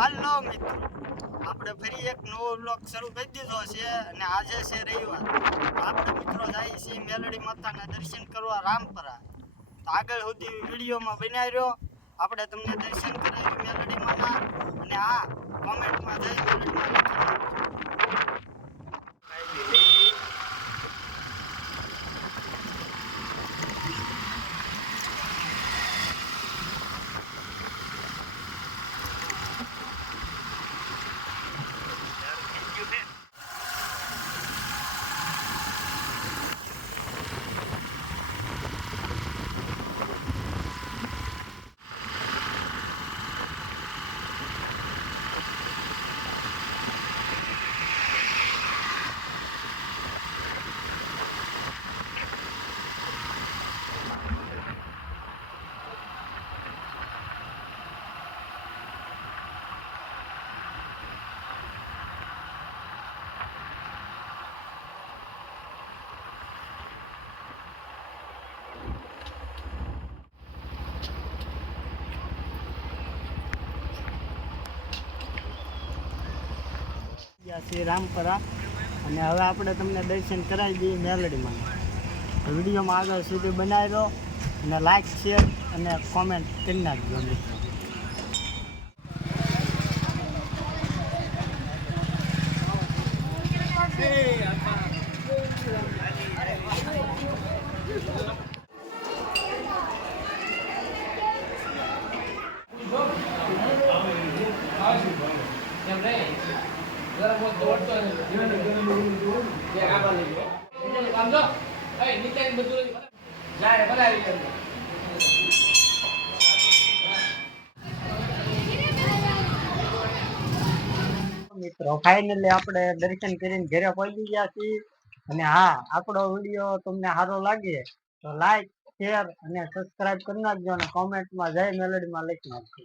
હાલો મિત્રો. આપણે ફરી એક નવો બ્લોગ શરૂ કરી દીધો છે અને આજે છે રવિવાર. આપણે મિત્રો જાય છે મેલડી માતાના દર્શન કરવા રામપરા. તો આગળ સુધી વિડીયોમાં બનાવી રહ્યો. આપણે તમને દર્શન કરાવ્યું મેલડી માતા. અને આ કોમેન્ટમાં જઈ મેલડી છીએ રામપરા. અને હવે આપણે તમને દર્શન કરાવી દઈએ મેલડીમાં. વિડીયોમાં આગળ સુધી બનાવી દો અને લાઈક શેર અને કોમેન્ટ કરી નાખજો મિત્રો. મિત્રો ફાઇનલી આપણે દર્શન કરીને ઘરે પહોંચી ગયા છીએ. અને હા, આપણો વીડિયો તમને સારો લાગે તો લાઈક શેર અને સબસ્ક્રાઇબ કરી નાખજો અને કોમેન્ટમાં જય મેલડીમાં લખી નાખજો.